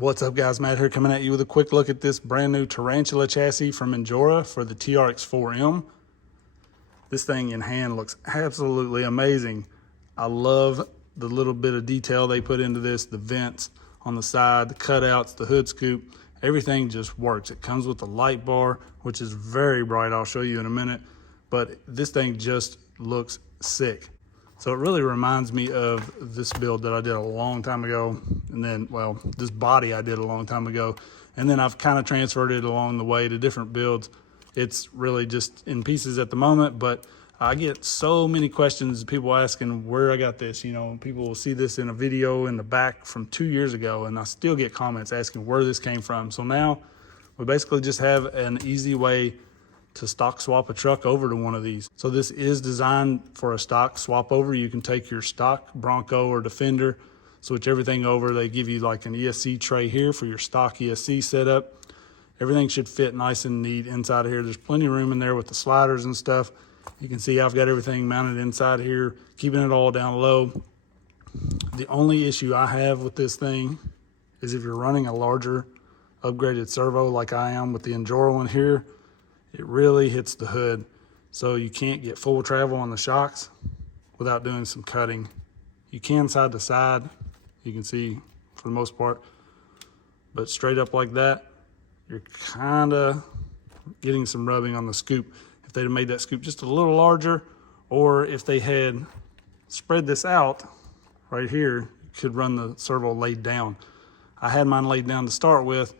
What's up guys, Matt here coming at you with a quick look at this brand new Tarantula chassis from Injora for the TRX4M. This thing in hand looks absolutely amazing. I love the little bit of detail they put into this, the vents on the side, the cutouts, the hood scoop, everything just works. It comes with the light bar, which is very bright. I'll show you in a minute, but this thing just looks sick. So it really reminds me of this build that I did a long time ago. And then, well, this body I did a long time ago. And then I've kind of transferred it along the way to different builds. It's really just in pieces at the moment, but I get so many questions, people asking where I got this. You know, people will see this in a video in the back from 2 years ago, and I still get comments asking where this came from. So now we basically just have an easy way to stock swap a truck over to one of these. So this is designed for a stock swap over. You can take your stock Bronco or Defender, switch everything over. They give you like an ESC tray here for your stock ESC setup. Everything should fit nice and neat inside of here. There's plenty of room in there with the sliders and stuff. You can see I've got everything mounted inside here, keeping it all down low. The only issue I have with this thing is if you're running a larger upgraded servo like I am with the Injora one here, it really hits the hood. So you can't get full travel on the shocks without doing some cutting. You can side to side, you can see for the most part, but straight up like that, you're kind of getting some rubbing on the scoop. If they'd have made that scoop just a little larger, or if they had spread this out right here, you could run the servo laid down. I had mine laid down to start with,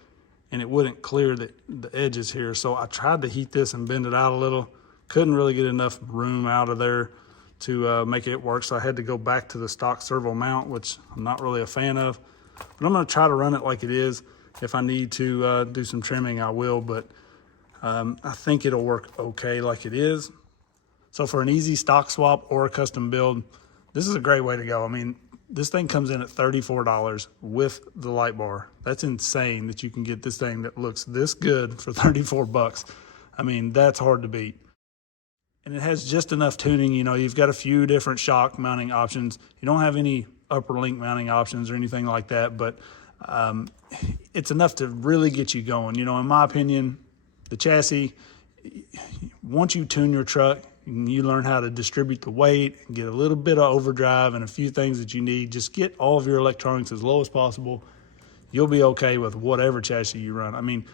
and it wouldn't clear the edges here. So I tried to heat this and bend it out a little. Couldn't really get enough room out of there to make it work. So I had to go back to the stock servo mount, which I'm not really a fan of. But I'm gonna try to run it like it is. If I need to do some trimming, I will, but I think it'll work okay like it is. So for an easy stock swap or a custom build, this is a great way to go. I mean, this thing comes in at $34 with the light bar. That's insane that you can get this thing that looks this good for 34 bucks. I mean, that's hard to beat. And it has just enough tuning. You know, you've got a few different shock mounting options. You don't have any upper link mounting options or anything like that, but it's enough to really get you going. You know, in my opinion, the chassis, once you tune your truck, you learn how to distribute the weight and get a little bit of overdrive and a few things that you need. Just get all of your electronics as low as possible. You'll be okay with whatever chassis you run. I mean,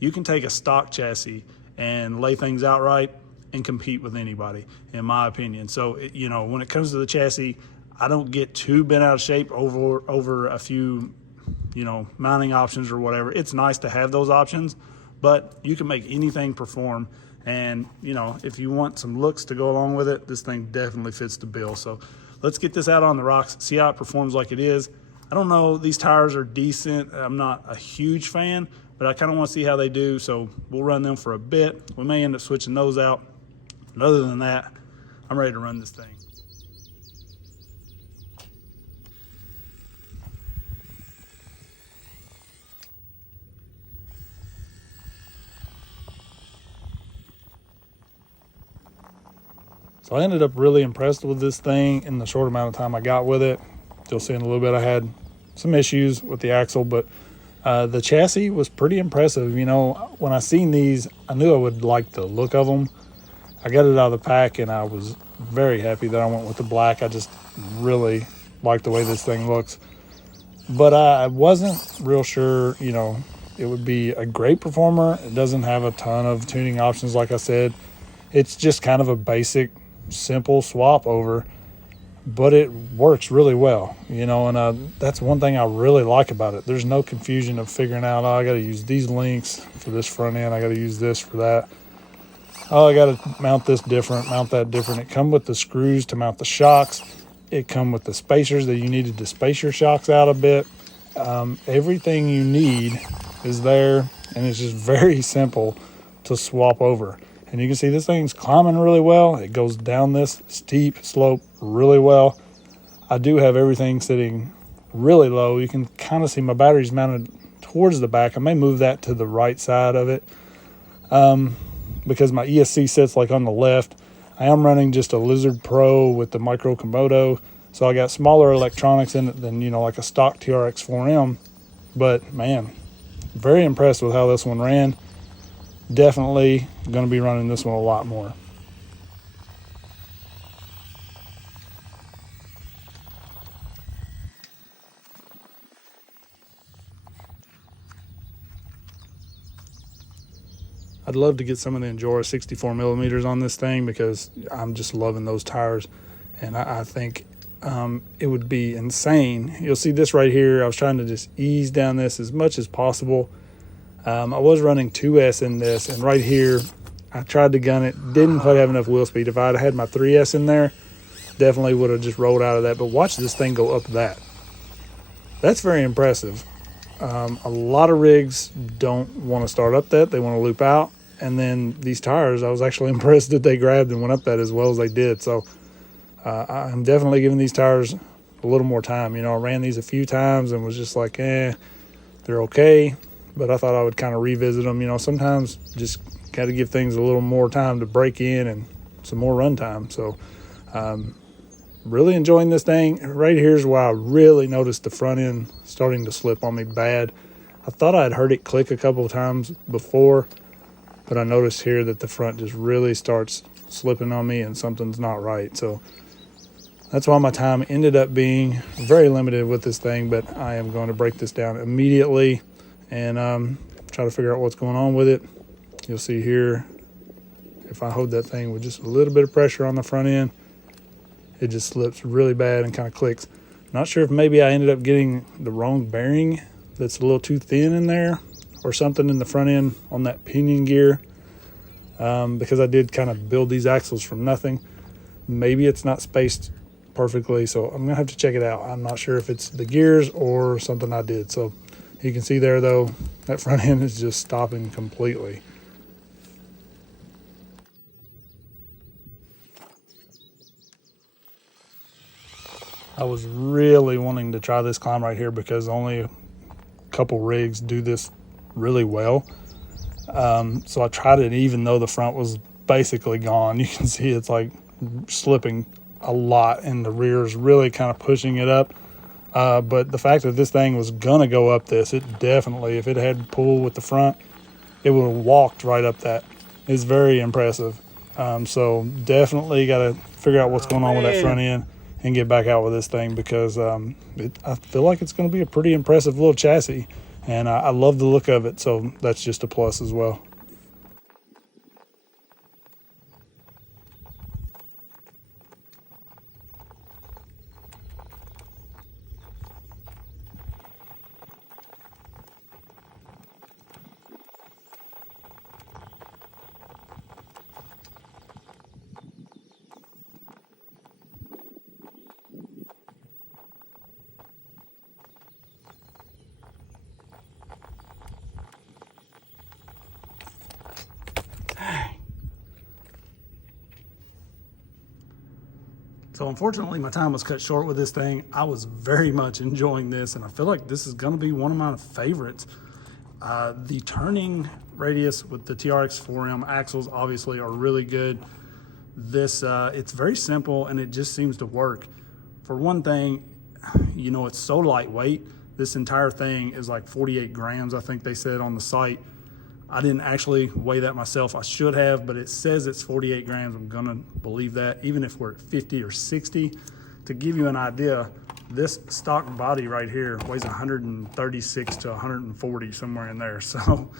you can take a stock chassis and lay things out right and compete with anybody, in my opinion. So, you know, when it comes to the chassis, I don't get too bent out of shape over a few, you know, mounting options or whatever. It's nice to have those options, but you can make anything perform. And, you know, if you want some looks to go along with it, this thing definitely fits the bill. So let's get this out on the rocks, see how it performs like it is. I don't know, these tires are decent. I'm not a huge fan, but I kind of want to see how they do. So we'll run them for a bit. We may end up switching those out. But other than that, I'm ready to run this thing. So I ended up really impressed with this thing in the short amount of time I got with it. You'll see in a little bit I had some issues with the axle, but the chassis was pretty impressive. You know, when I seen these, I knew I would like the look of them. I got it out of the pack and I was very happy that I went with the black. I just really like the way this thing looks. But I wasn't real sure, you know, it would be a great performer. It doesn't have a ton of tuning options, like I said. It's just kind of a basic, simple swap over, but it works really well, you know, and that's one thing I really like about it. There's no confusion of figuring out, oh, I got to use these links for this front end, I got to use this for that, oh, I got to mount this different, mount that different. It comes with the screws to mount the shocks. It comes with the spacers that you needed to space your shocks out a bit. Everything you need is there, and it's just very simple to swap over. And you can see this thing's climbing really well. It goes down this steep slope really well. I do have everything sitting really low. You can kind of see my battery's mounted towards the back. I may move that to the right side of it because my ESC sits like on the left. I am running just a Lizard Pro with the micro Komodo. So I got smaller electronics in it than, you know, like a stock TRX4M. But man, very impressed with how this one ran. Definitely going to be running this one a lot more. I'd love to get some of the Injora 64 millimeters on this thing because I'm just loving those tires. And I think it would be insane. You'll see this right here. I was trying to just ease down this as much as possible. I was running 2S in this, and right here, I tried to gun it. Didn't quite have enough wheel speed. If I'd had my 3S in there, definitely would have just rolled out of that. But watch this thing go up that. That's very impressive. A lot of rigs don't want to start up that. They want to loop out. And then these tires, I was actually impressed that they grabbed and went up that as well as they did. So I'm definitely giving these tires a little more time. You know, I ran these a few times and was just like, they're okay. But I thought I would kind of revisit them. You know, sometimes just got to give things a little more time to break in and some more run time. So really enjoying this thing. Right here's where I really noticed the front end starting to slip on me bad. I thought I had heard it click a couple of times before, but I noticed here that the front just really starts slipping on me and something's not right. So that's why my time ended up being very limited with this thing, but I am going to break this down immediately and try to figure out what's going on with it. You'll see here, if I hold that thing with just a little bit of pressure on the front end, it just slips really bad and kind of clicks. Not sure if maybe I ended up getting the wrong bearing that's a little too thin in there, or something in the front end on that pinion gear, because I did kind of build these axles from nothing. Maybe it's not spaced perfectly, so I'm gonna have to check it out. I'm not sure if it's the gears or something I did. So you can see there though, that front end is just stopping completely. I was really wanting to try this climb right here because only a couple rigs do this really well. So I tried it even though the front was basically gone. You can see it's like slipping a lot and the rear is really kind of pushing it up. But the fact that this thing was gonna go up this, it definitely, if it had pull with the front, it would have walked right up that. It's very impressive. So definitely got to figure out what's going on with that front end and get back out with this thing because I feel like it's going to be a pretty impressive little chassis, and I love the look of it, so that's just a plus as well. So unfortunately, my time was cut short with this thing. I was very much enjoying this, and I feel like this is going to be one of my favorites. The turning radius with the TRX4M axles obviously are really good. This it's very simple, and it just seems to work. For one thing, you know, it's so lightweight. This entire thing is like 48 grams, I think they said on the site. I didn't actually weigh that myself. I should have, but it says it's 48 grams. I'm gonna believe that, even if we're at 50 or 60. To give you an idea, this stock body right here weighs 136 to 140, somewhere in there. So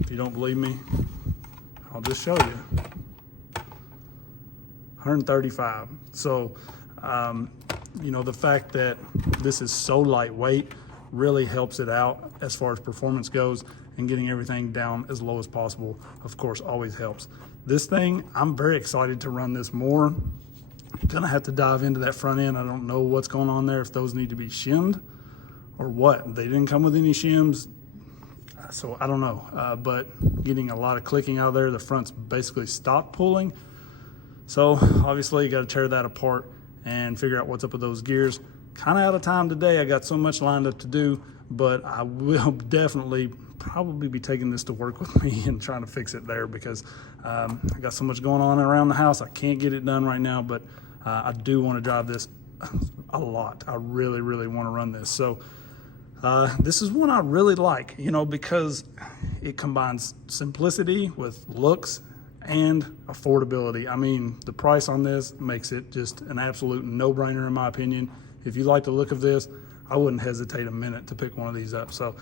if you don't believe me, I'll just show you. 135. So, you know, the fact that this is so lightweight really helps it out as far as performance goes, and getting everything down as low as possible, of course, always helps. This thing, I'm very excited to run this more. I'm gonna have to dive into that front end. I don't know what's going on there, if those need to be shimmed or what. They didn't come with any shims, so I don't know. But getting a lot of clicking out of there. The front's basically stopped pulling. So obviously you gotta tear that apart and figure out what's up with those gears. Kind of out of time today. I got so much lined up to do, but I will definitely probably be taking this to work with me and trying to fix it there because I got so much going on around the house. I can't get it done right now, but I do want to drive this a lot. I really, really want to run this. So This is one I really like, you know, because it combines simplicity with looks and affordability. I mean, the price on this makes it just an absolute no-brainer in my opinion. If you like the look of this, I wouldn't hesitate a minute to pick one of these up. So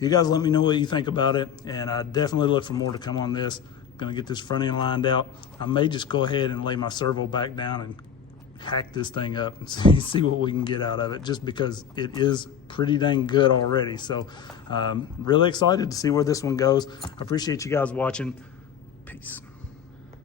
you guys let me know what you think about it, and I definitely look for more to come on this. Gonna get this front end lined out. I may just go ahead and lay my servo back down and hack this thing up and see what we can get out of it, just because it is pretty dang good already. So really excited to see where this one goes. I appreciate you guys watching. Peace.